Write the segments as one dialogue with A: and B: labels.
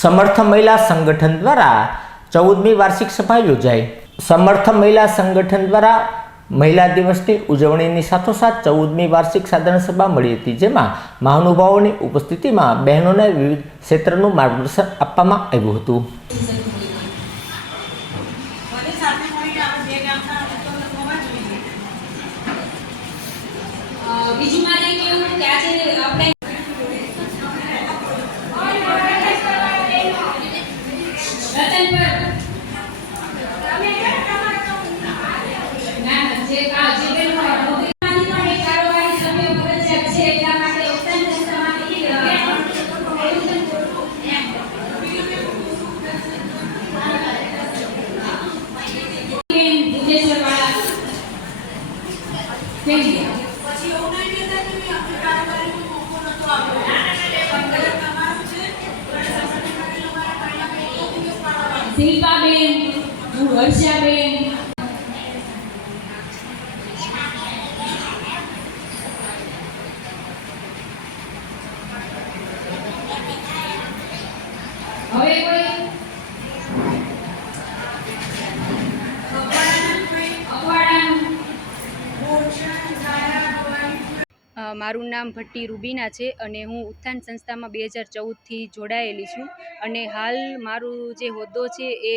A: સમર્થ મહિલા સંગઠન દ્વારા ચૌદમી વાર્ષિક સભા યોજાઈ. સમર્થ મહિલા સંગઠન દ્વારા મહિલા દિવસની ઉજવણીની સાથોસાથ ચૌદમી વાર્ષિક સાધારણ સભા મળી હતી, જેમાં મહાનુભાવોની ઉપસ્થિતિમાં બહેનોને વિવિધ ક્ષેત્રનું માર્ગદર્શન આપવામાં આવ્યું હતું.
B: બીજું મારે કેવું કે આજે આપણે થઈ ગયા.
C: પછી એવું નહીં કહેતા કે આપણે મોકો
B: વર્ષાબેન હવે કોઈ
D: મારું નામ ભટ્ટી રૂબીના છે અને હું ઉત્થાન સંસ્થામાં બે હજાર ચૌદથી જોડાયેલી છું. અને હાલ મારું જે હોદ્દો છે એ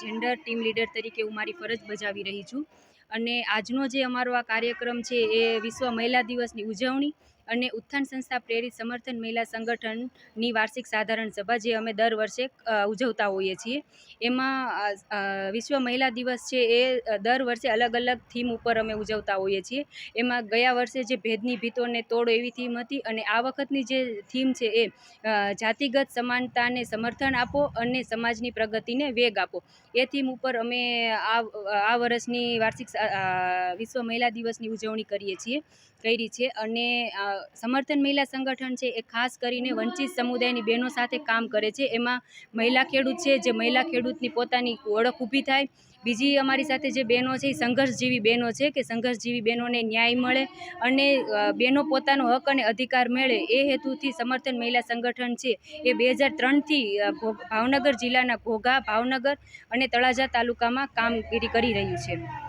D: જેન્ડર ટીમ લીડર તરીકે હું મારી ફરજ બજાવી રહી છું. અને આજનો જે અમારો આ કાર્યક્રમ છે એ વિશ્વ મહિલા દિવસની ઉજવણી અને ઉત્થાન સંસ્થા પ્રેરિત સમર્થન મહિલા સંગઠનની વાર્ષિક સાધારણ સભા જે અમે દર વર્ષે ઉજવતા હોઈએ છીએ. એમાં વિશ્વ મહિલા દિવસ છે એ દર વર્ષે અલગ અલગ થીમ ઉપર અમે ઉજવતા હોઈએ છીએ. એમાં ગયા વર્ષે જે ભેદની ભીતોને તોડો એવી થીમ હતી અને આ વખતની જે થીમ છે એ જાતિગત સમાનતાને સમર્થન આપો અને સમાજની પ્રગતિને વેગ આપો. એ થીમ ઉપર અમે આ આ વર્ષની વાર્ષિક વિશ્વ મહિલા દિવસની ઉજવણી કરીએ છીએ, કરી છે અને સમર્થન મહિલા સંગઠન છે એ ખાસ કરીને વંચિત સમુદાયની બહેનો સાથે કામ કરે છે. એમાં મહિલા ખેડૂત છે, જે મહિલા ખેડૂતની પોતાની ઓળખ ઊભી થાય. બીજી અમારી સાથે જે બહેનો છે એ સંઘર્ષજીવી બહેનો છે કે સંઘર્ષજીવી બહેનોને ન્યાય મળે અને બહેનો પોતાનો હક અને અધિકાર મળે એ હેતુથી સમર્થન મહિલા સંગઠન છે એ બે હજાર ત્રણથી ભાવનગર જિલ્લાના ઘોઘા ભાવનગર અને તળાજા તાલુકામાં કામગીરી કરી રહ્યું છે.